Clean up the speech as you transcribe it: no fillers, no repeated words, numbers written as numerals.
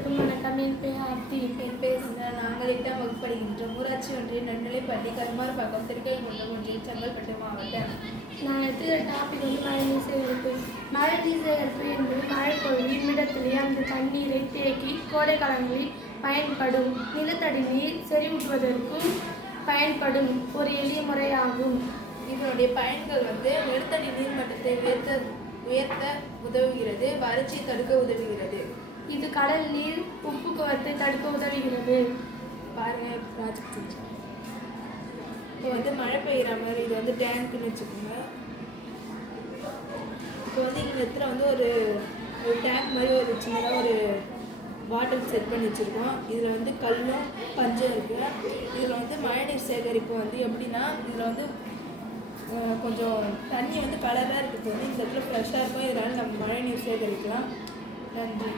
அனைவருக்கும் வணக்கம். என் பெயர் ஆர்த்தி. என் பேர் நாங்கள் 8ஆம் வகுப்பு படிக்கின்றோம். ஊராட்சி ஒன்றிய நடுநிலைப்பள்ளி கருமாறுபாக்கம் திருக்கழிகுன்றம் ஒன்றியம் செங்கல்பட்டு மாவட்டம். நான் எடுத்துக்கிற டாபிக் வந்து மழைநீர் சேகரிப்பு. மழைநீர் சேகரிப்பு என்பது மழை பொழிவு இம்மிடத்திலே அந்த தண்ணீரை தேக்கி கோடை காலங்களில் பயன்படும் நிலத்தடி நீர் செறிவூட்டுவதற்கும் பயன்படும் ஒரு எளிய முறையாகும். இதனுடைய பயன்கள் வந்து நிலத்தடி நீர் மட்டத்தை உயர்த்த உதவுகிறது, வறட்சியை தடுக்க உதவுகிறது. இது கடல் நீர் உப்புக்குவத்தை தடுக்க உதவுகிறது. பாருங்க ப்ராஜெக்ட் இப்போ வந்து மழை பெய்கிற மாதிரி இது வந்து டேங்க்னு வச்சுக்கோங்க. இப்போ வந்து இந்த இடத்துல வந்து ஒரு டேங்க் மாதிரி ஒரு சின்னதாக ஒரு பாட்டில் செட் பண்ணி வச்சுருக்கோம். இதில் வந்து கல்லும் பஞ்சும் இருக்குது. இதில் வந்து மழைநீர் சேகரிப்பு வந்து எப்படின்னா, இதில் வந்து கொஞ்சம் தண்ணி வந்து கலராக இருக்கிறது வந்து இந்த இடத்துல ஃப்ரெஷ்ஷாக இருக்கும். இதனால் நம்ம மழைநீர் சேகரிக்கலாம். நன்றி.